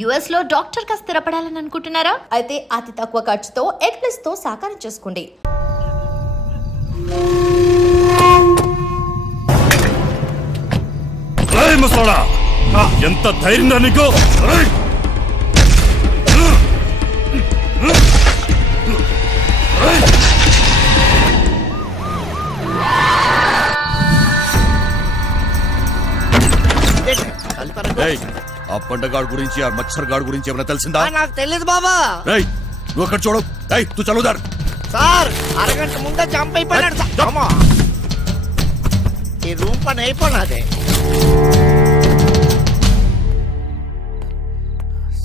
US లో doctor గా స్థిరపడాలని అనుకుంటున్నారా? అయితే అతి తక్కువ ఖర్చుతో ఎగ్ ప్లస్ తో సాకారం చేసుకోండి. ఎంత ధైర్యం నీకు? ఆ పండగాడు గురించి ఆ మచ్చర్ గాడు గురించి ఏమైనా తెలిసిందా? నాకు తెలియదు బాబా. నువ్వు అక్కడ చూడు. నువ్వు చదువుదారు సార్, అరగంట ముందే జంప్ అయిపోయినాడు. ఈ రూమ్ పని అయిపోయినదే.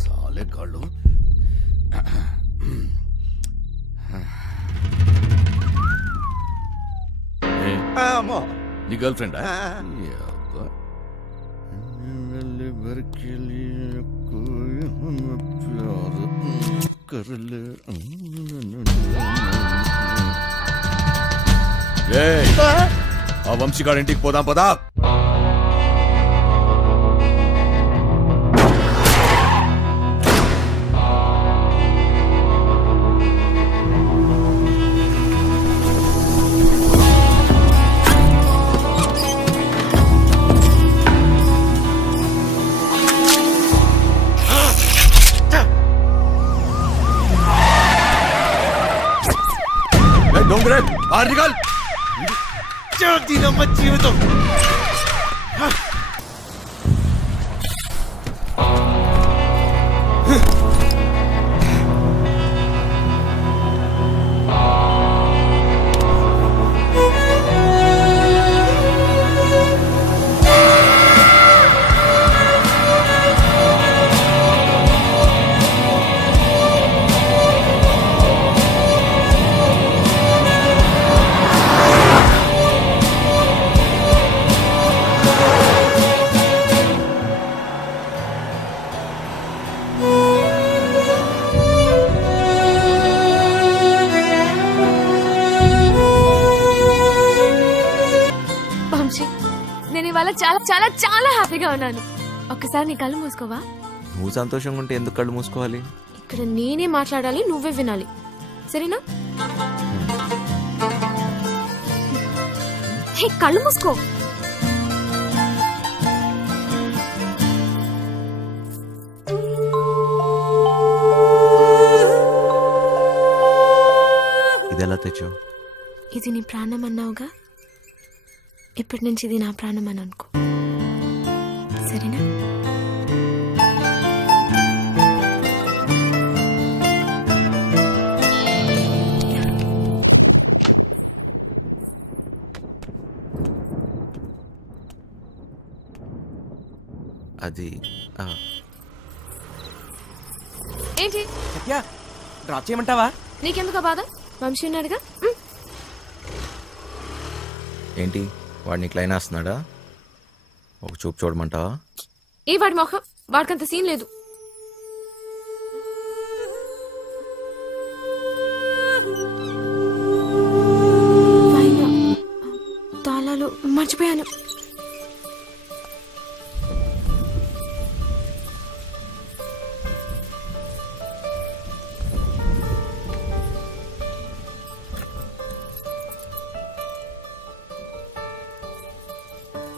సాలెగాళ్ళు నీ గర్ల్ ఫ్రెండ్? ఆ వంశీగాడి ఇంటికి పోదాం పదా. డోంగ్రే ఆర్నిగల్ జీవితం. నేను ఇవాళ చాలా చాలా చాలా హ్యాపీగా ఉన్నాను. ఒక్కసారి నీ కళ్ళు మూసుకోవా? నువ్వు సంతోషంగా ఉంటే ఎందుకు కళ్ళు మూసుకోవాలి? ఇక్కడ నేనే మాట్లాడాలి, నువ్వే వినాలి, సరేనా? హే, కళ్ళు మూసుకో. ఇది ఎలా తెచ్చావు? ఇది నీ ప్రాణం అన్నావుగా, ఇప్పటి నుంచి ఇది నా ప్రాణం అని అనుకో, సరేనా? అది ఏంటి డ్రాప్ చేయమంటావా? నీకెందుకు బాధ? వంశీ ఉన్నాడుగా. ఏంటి వాడు నీకు లైన్ వేస్తున్నాడా? ఒక చూపు చూడమంటావా? ఏ వాడి మొహం, వాడికంత సీన్ లేదు. తాళాలు మర్చిపోయాను.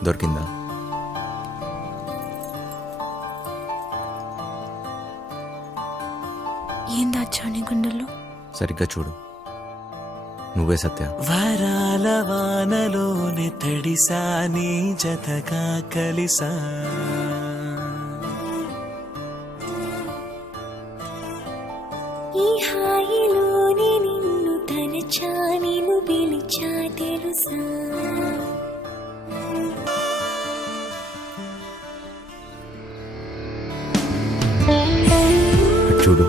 దొరికిందా? ఏం దాచావు నీ గుండెల్లో? సరిగ్గా చూడు, నువ్వే సత్య. వరాల వానలోని తడిసా నీ జతగా కలిసా, ఈ హాయిలోని నిన్ను తలచా, నిన్ను పిలిచా తెలుసా. చూడు,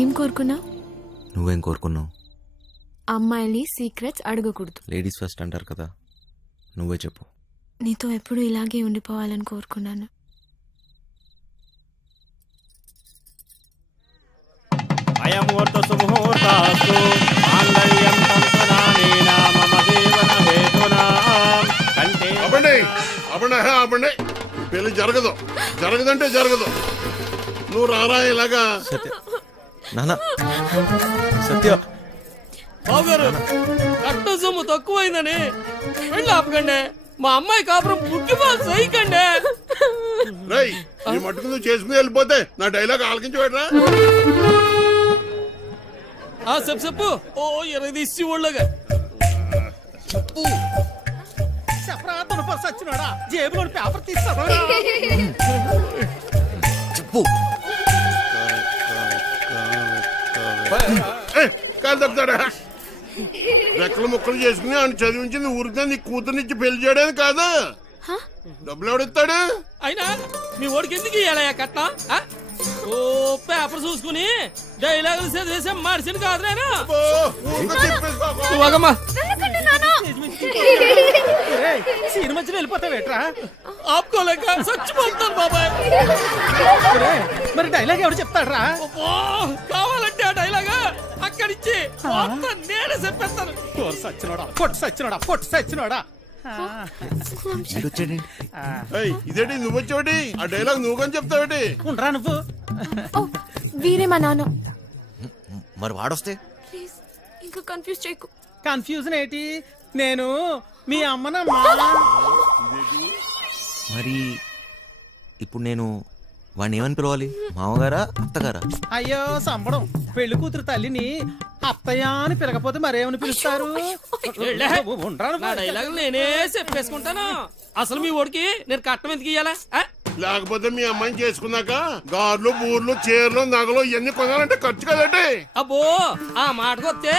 ఏం కోరుకున్నావు? నువ్వేం కోరుకున్నావు? అమ్మాయిని సీక్రెట్స్ అడగకూడదు. లేడీస్ ఫస్ట్ అంటారు కదా, నువ్వే చెప్పు. నీతో ఎప్పుడు ఇలాగే ఉండిపోవాలని కోరుకున్నాను. అయముహూర్త సుముహూర్తాస్తు మాంగళ్య ఆపండి పెళ్లి జరగదంటే జరగదు. నువ్వు రారా ఇలాగా. సత్య నాన్న సత్య బావగారు కట్ట సొమ్ము తక్కువైందని పెళ్ళి ఆపకండి. మా అమ్మాయి కాపురం పుట్టిపాలు సైకండి. రై ఈ మట్టుకు నువ్వు చేసుకుని వెళ్ళిపోతే నా డైలాగ్ ఆలకించి పెట్టరా. చెప్పు. ఓ 20 తీసి ఒళ్ళగా చెప్పు. చెప్పరా సచ్చినాడా జేబులో పేపర్ తీస్తారా చెప్పు. కాదు తప్పుతాడా. రెక్కలు ముక్కలు చేసుకుని ఆయన చదివించింది ఊరికే నీ కూతురునిచ్చి పెళ్లి చేయడానికి కాదు. డబ్బులు ఎవడిస్తాడు? అయినా మీ ఓడికి ఎందుకు ఇయ్యాలయ్యా కట్నం? ఓ పేపర్ చూసుకుని డైలాగులు చదివేసే మనిషిని కాదు నేను. సినిమా వెళ్ళిపోతావేట్రా? ఆపుకోలేక చచ్చిపోతాను బాబాయ్. మరి డైలాగ్ ఎవరు చెప్తాడ్రా? కావాలంటే ఆ డైలాగ్ అక్కడిచ్చి నేనే చెప్పేస్తాను. సచ్చినోడా ఇదేంటి నువ్వు వచ్చేవాటి? ఆ డైలాగ్ నువ్వు కానీ చెప్తావేటి? ఉండరా నువ్వు? వీరే మా నాన్న. మరి వాడొస్తే ఇంకా కన్ఫ్యూజ్ చేయకు. కన్ఫ్యూజన్ ఏంటి? నేను మీ అమ్మనమ్మా. మరి ఇప్పుడు నేను వాడిని ఏమని పిలవాలి? మామగారా అత్తగారా? అయ్యో సంబడం. పెళ్లి కూతురు తల్లిని అత్తయ్య అని పిలకపోతే మరేమని పిలుస్తారు? నేనే చెప్పేసుకుంటాను. అసలు మీ ఓడికి నేను కట్టం ఎందుకు ఇయ్యాలా? లేకపోతే మీ అమ్మాయిని చేసుకున్నాక గార్లు బూర్లు చీరలు నగలు ఇవన్నీ కొనాలంటే ఖర్చు కదండి. అబ్బో ఆ మాటకు వస్తే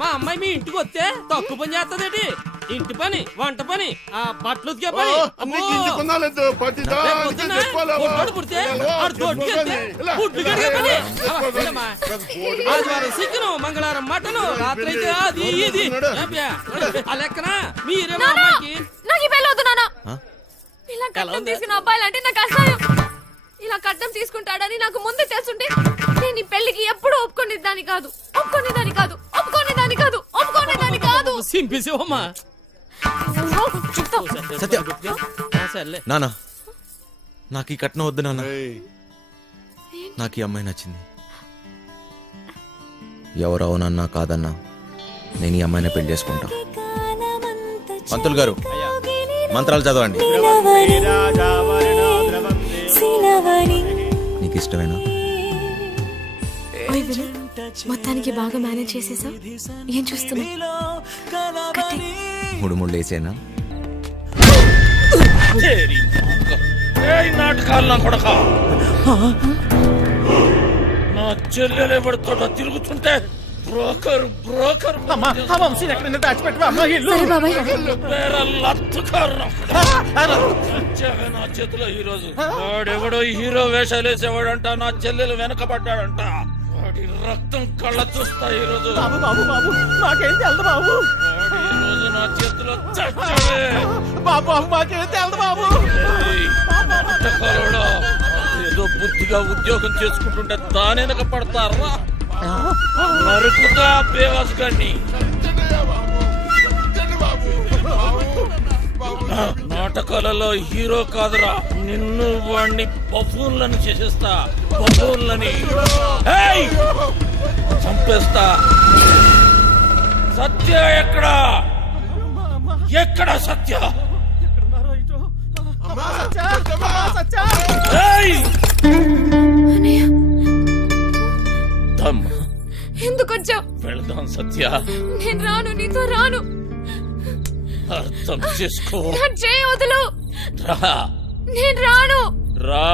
మా అమ్మాయి మీ ఇంటికి వస్తే తక్కువ పని చేస్తుందేటి? ఇంటి పని, వంట పని, ఆ బట్టలు ఉతికే పని. ఆదివారం చికెను, మంగళవారం మటను, రాత్రి అయితే అది ఇది. ఆ లెక్కన మీరే మా అమ్మాయికి. నాకు పెళ్ళి వద్దు నాన్న. ఇలా కట్నం తీసుకున్న అబ్బాయిలంటే నాకు అసహ్యం. ఇలా కట్నం తీసుకుంటాడని నాకు ముందే తెలుసుంటే నేను ఈ పెళ్లికి ఎప్పుడు ఒప్పుకునేదాన్ని కాదు. సింపిసేవమ్మా. సత్య నాన్న నాకు ఈ కట్నం వద్దు నాన్న. నాకు ఈ అమ్మాయి నచ్చింది. ఎవరు అవునన్నా కాదన్నా నేను ఈ అమ్మాయిని పెళ్లి చేసుకుంటా. పంతులు గారు మంత్రాలు చదవండి. నీకు ఇష్టమేనా? మొత్తానికి బాగా మేనేజ్ చేసేసా. ఏం చూస్తున్నా? 3 ముళ్ళు వేసేనా? నాటకాలు కొడక నా చెల్లెలే పడుతుంటా తిరుగుతుంటే బ్రోకర్ వంశీ ఎక్కడ దాచిపెట్టవా? నా చేతిలో ఈ రోజు వాడెవడో హీరో వేషాలు వేసేవాడంట. నా చెల్లెలు వెనకబడ్డాడంట. వాడి రక్తం కళ్ళ చూస్తా ఈ రోజు. మాకేం తెలదు బాబు. ఈ రోజు నా చేతిలో చచ్చాడే బాబు. మాకేం తెలదు బాబు. ఏదో బుద్ధిగా ఉద్యోగం చేసుకుంటుంటే దాని వెనక పడతారా? నరుకుతా బేవాస్ గారిని. నాటకాలలో హీరో కాదురా, నిన్ను వాడిని బఫూన్లను చేసేస్తా. బఫూన్లని చంపేస్తా. సత్య ఎక్కడా? సత్య? ఎందుకు వచ్చావు? వెళదాం సత్య. నేను రాను, నీతో రాను. అర్థం చేసుకో. వదులు. రా. నేను రాను. రా.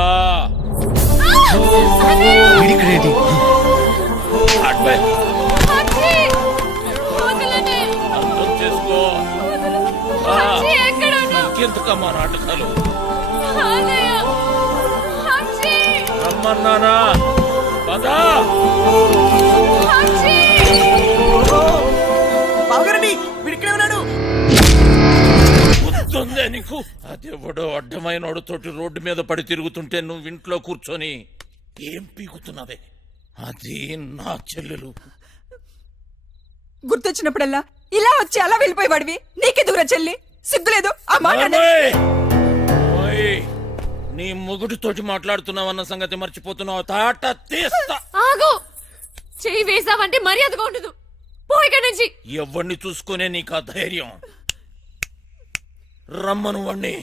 అర్థం చేసుకో. ఇంకెందుకమ్మా నాటకాలు? రమ్మన్నానా? పదా. గుర్తుందే నీకు? అదెవడో అడ్డమైనోడుతోటి రోడ్డు మీద పడి తిరుగుతుంటే నువ్వు ఇంట్లో కూర్చొని ఏం పీకుతున్నావే? అది నా చెల్లెలు. గుర్తొచ్చినప్పుడల్లా ఇలా వచ్చి అలా వెళ్ళిపోయేవాడివి. నీకే దూర చెల్లి సిగ్గులేదు ఆ మాట. నీ మొగుడితోటి మాట్లాడుతున్నావన్న సంగతి మర్చిపోతున్నావు. తాట తీస్తా. ఆగు, చెయ్యి వేసావంటే మర్యాదగా ఉండదు. పోయిక నుంచి. ఎవరిని చూసుకునే నీకు ఆ ధైర్యం? రమ్మను వాణ్ణి.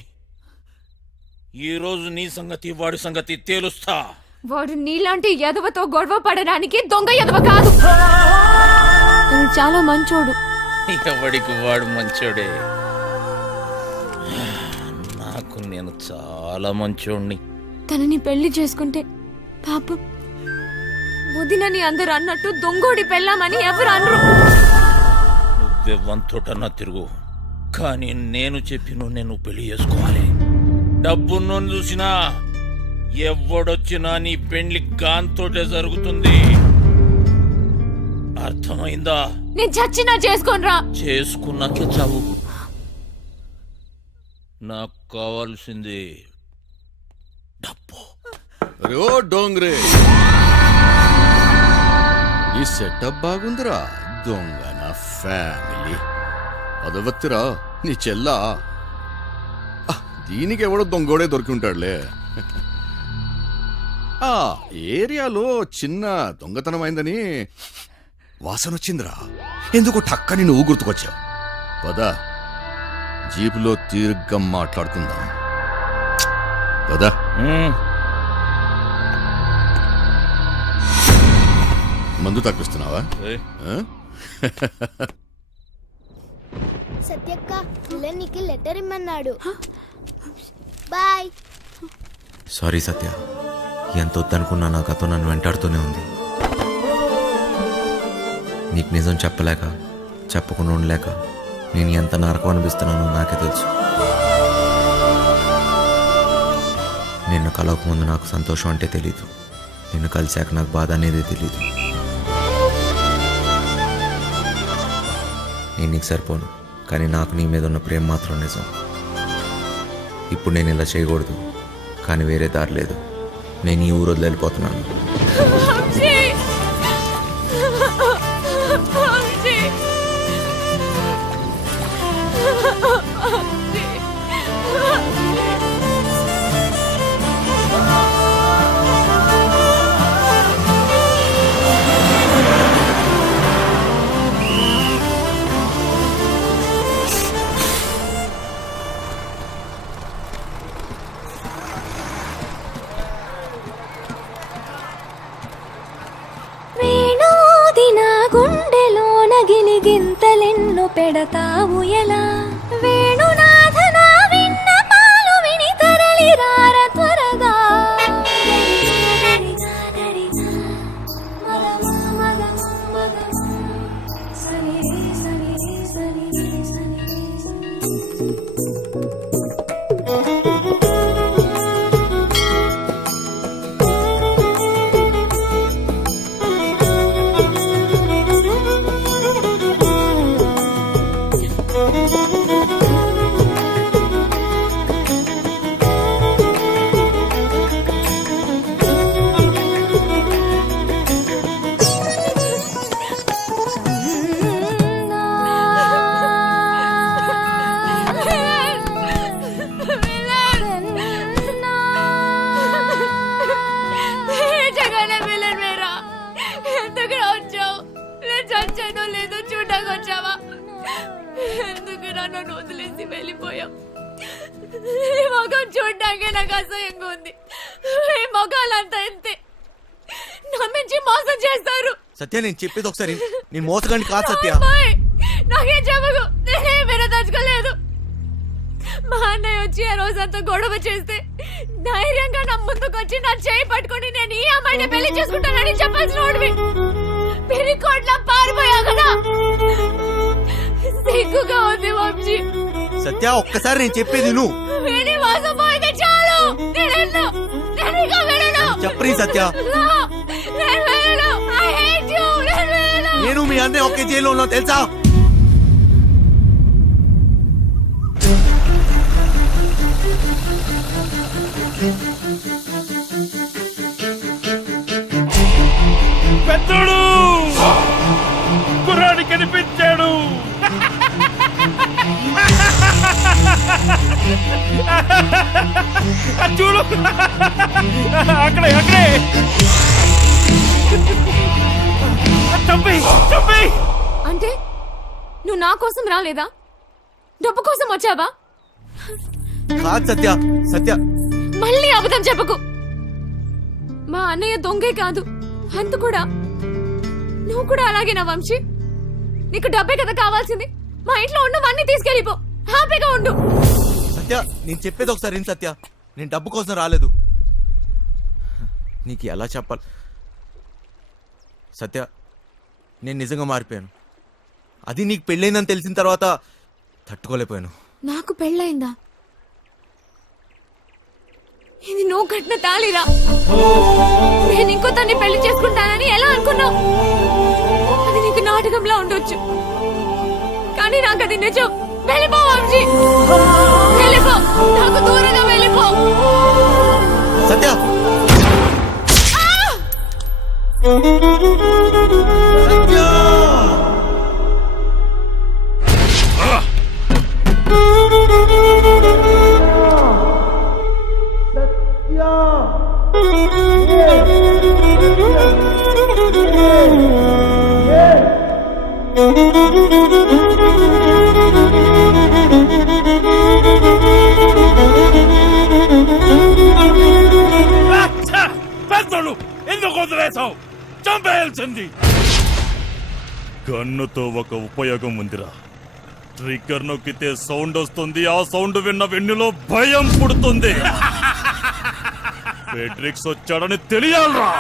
ఈ రోజు నీ సంగతి వాడి సంగతి తేలుస్తా. వాడు నీలాంటి ఎదవతో గొడవ పడడానికి దొంగ ఎదవ కాదు. చాలా మంచోడు. ఎవడికి వాడు మంచోడే. నాకు నేను చాలా మంచోడిని. తనని పెళ్లి చేసుకుంటే పాపం వదినని అందరు అన్నట్టు దొంగోడి పెళ్ళామని ఎవరు అనరు. నువ్వెవ్వంతోటన్నా తిరుగు, కానీ నేను చెప్పిన నేను పెళ్లి చేసుకోవాలి. డబ్బున్నోని చూసినా ఎవడొచ్చినా నీ పెళ్లి గాంతోటే జరుగుతుంది. అర్థమైందా? నేను చచ్చినా చేసుకోనరా. చేసుకున్నాకే చావు. నాకు కావాల్సింది డబ్బు. ఓ డోంగ్రే, ఈ సెటప్ బాగుందిరా. దొంగ నా ఫ్యామిలీ అదవత్తిరా నీ చెల్లా. దీనికి ఎవడో దొంగోడే దొరికి ఉంటాడులే. ఆ ఏరియాలో చిన్న దొంగతనం అయిందని వాసన వచ్చిందిరా. ఎందుకు టక్కని నువ్వు గుర్తుకొచ్చావు. పదా జీపులో తీర్ఘం మాట్లాడుకుందాం. పదా. మందు తప్పిస్తున్నావా? సత్యక్క నీకు లెటర్ ఇమ్మన్నాడు. బాయ్. సారీ సత్య, ఎంత వద్దనుకున్నా నా గతం నన్ను వెంటాడుతూనే ఉంది. నీకు నిజం చెప్పలేక, చెప్పకుండా ఉండలేక నేను ఎంత నరకం అనిపిస్తున్నానో నాకే తెలుసు. నిన్ను కలవకముందు నాకు సంతోషం అంటే తెలీదు. నిన్ను కలిశాక నాకు బాధ అనేది తెలీదు. నేను నీకు సరిపోను, కానీ నాకు నీ మీద ఉన్న ప్రేమ మాత్రం నిజం. ఇప్పుడు నేను ఇలా చేయకూడదు, కానీ వేరే దారి లేదు. నేను ఈ ఊరు వదిలి వెళ్ళిపోతున్నాను. గుండెలోన గిలిగింతలెన్ను పెడతావు ఎలా? వేణునాథన విన్న పాలు విని తరలి రార త్వరగా. ఎందుకు నన్ను వదిలేసి వెళ్ళిపోయాం? ఈ మొఖం చూడ్డాకే నాకు అసహ్యంగా ఉంది. ఈ మొఖాలంతా ఎంతే నమ్మించి మోసం చేస్తారు. సత్య, నేను చెప్పేది ఒకసారి. నేను మోసగాని కాదు సత్య. నాకేం చెప్పకు, నేనే వినదలుచుకోలేదు. మా అన్నయ్య వచ్చి ఆ రోజంతా గొడవ చేస్తే ధైర్యంగా నా ముందుకొచ్చి నా చేయి పట్టుకుని నేను ఈ అమ్మాయిని పెళ్లి చేసుకుంటానని చెప్పాల్సిన వాడివి. పిరికోట్లా పారిపోయా కదా. సిగ్గుగా ఉంది వంశీ. సత్య, ఒక్కసారి నేను చెప్పేది నువ్వు. విని మోసపోయింది చాలు. చెప్పని సత్య, నేను మీ అన్నయ్య ఒకే జైల్లో ఉన్నా తెలుసా? పెద్దోడు కుర్రాడి కనిపించాడు. డబ్బులు అక్కడే అక్కడే అంటే నువ్వు నా కోసం రాలేదా? డబ్బు కోసం వచ్చావా? కాదు సత్య, సత్య మళ్ళీ అబద్ధం చెప్పకు. మా అన్నయ్య దొంగే కాదు, అంత కూడా. నువ్వు కూడా అలాగేనా వంశీ? నీకు డబ్బే కదా కావాల్సింది. మా ఇంట్లో ఉన్నవన్నీ తీసుకెళ్ళిపో, హ్యాపీగా ఉండు. సత్య నేను చెప్పేది ఒకసారి సత్య, నేను డబ్బు కోసం రాలేదు. నీకు ఎలా చెప్పాలి సత్య, నేను నిజంగా మారిపోయాను. అది నీకు పెళ్ళైందని తెలిసిన తర్వాత తట్టుకోలేకపోయాను. నాకు పెళ్ళయిందా? ఇది నువ్వు కట్టిన తాళిరా. నేను ఇంకో తన్ని పెళ్లి చేసుకుంటానని ఎలా అనుకున్నావు? అది నీకు నాటకంలా ఉండొచ్చు, కానీ నాకు అది నిజం. వెళ్ళిపో వంశీ, వెళ్ళిపో, నాకు దూరంగా వెళ్ళిపో. సత్య పెద్దలు ఎందుకు వదిలేసావు? చంపేయాల్సింది. గన్నుతో ఒక ఉపయోగం ఉందిరా. ట్రిగ్గర్ నొక్కితే సౌండ్ వస్తుంది. ఆ సౌండ్ విన్న వెన్నులో భయం పుడుతుంది. ఫెడ్రిక్స్ వచ్చాడని తెలియాలరా.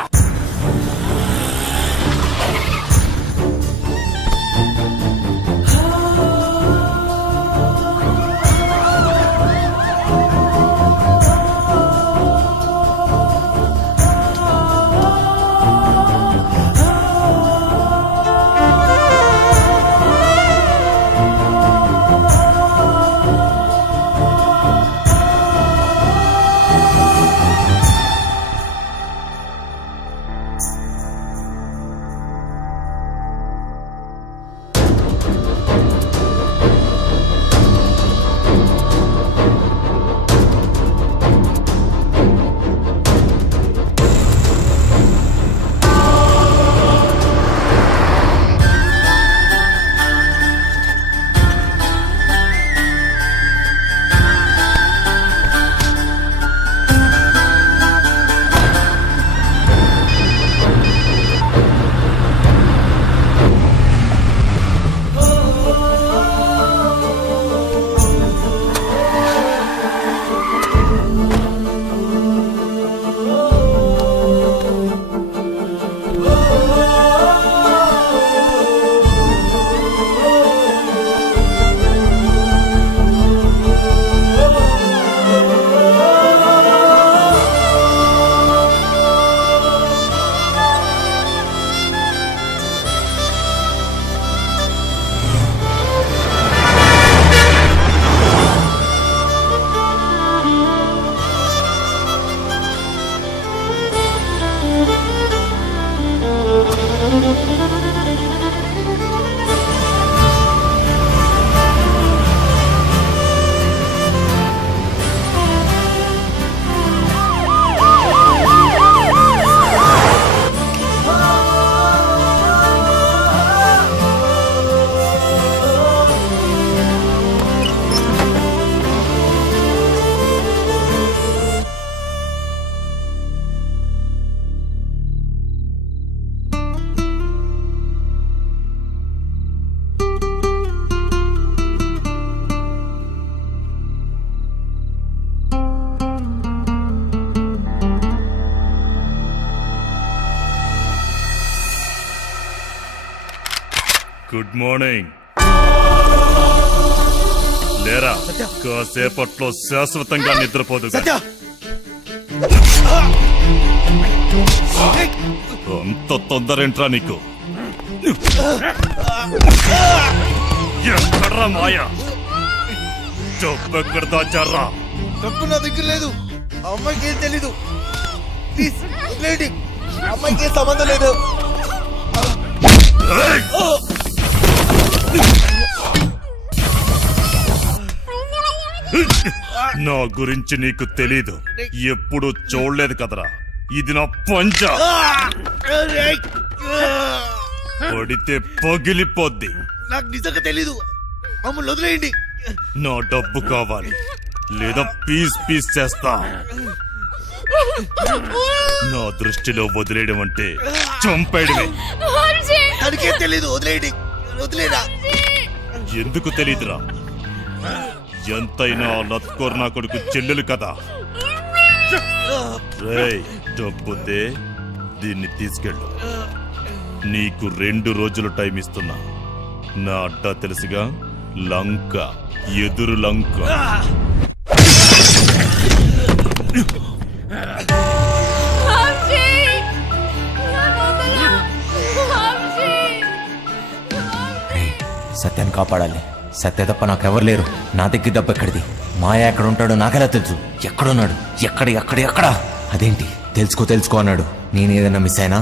Good morning. లేరా, కాసేపట్లో శాశ్వతంగా నిద్రపోదు. అంత తొందరేంట్రా నీకు? ఎక్కడ్రా మాయా? డబ్బెక్కడ దాచారా? డబ్బు నా దగ్గర లేదు. అమ్మాయికి ఏం తెలీదు. ప్లీజ్ లేడీ, అమ్మాయికి సంబంధం లేదు. నా గురించి నీకు తెలీదు, ఎప్పుడు చూడలేదు కదరా. ఇది నా పంచ, పడితే పగిలిపోద్ది. నాకు నిజంగా తెలీదు, మమ్మల్ని వదిలేయండి. నా డబ్బు కావాలి, లేదా పీస్ పీస్ చేస్తా. నా దృష్టిలో వదిలేయడం అంటే చంపేయడమే. దానికేం తెలీదు, వదిలేయండి. వదిలేరా? ఎందుకు తెలీదురా? ఎంతైనా లత్కోర్ నా కొడుకు చెల్లెలు కదా. రేయ్, డబ్బుతే దీన్ని తీసుకెళ్ళు. నీకు 2 రోజులు టైం ఇస్తున్నా. నా అడ్డా తెలుసుగా, లంక, ఎదురు లంక. సత్యాన్ని కాపాడాలి. సత్య తప్ప నాకెవరు లేరు. నా దగ్గర డబ్బు ఎక్కడిది? మాయ ఎక్కడ ఉంటాడో నాకెలా తెలుసు? ఎక్కడున్నాడు? ఎక్కడ? అదేంటి తెలుసుకో అన్నాడు. నేను ఏదైనా మిస్ అయినా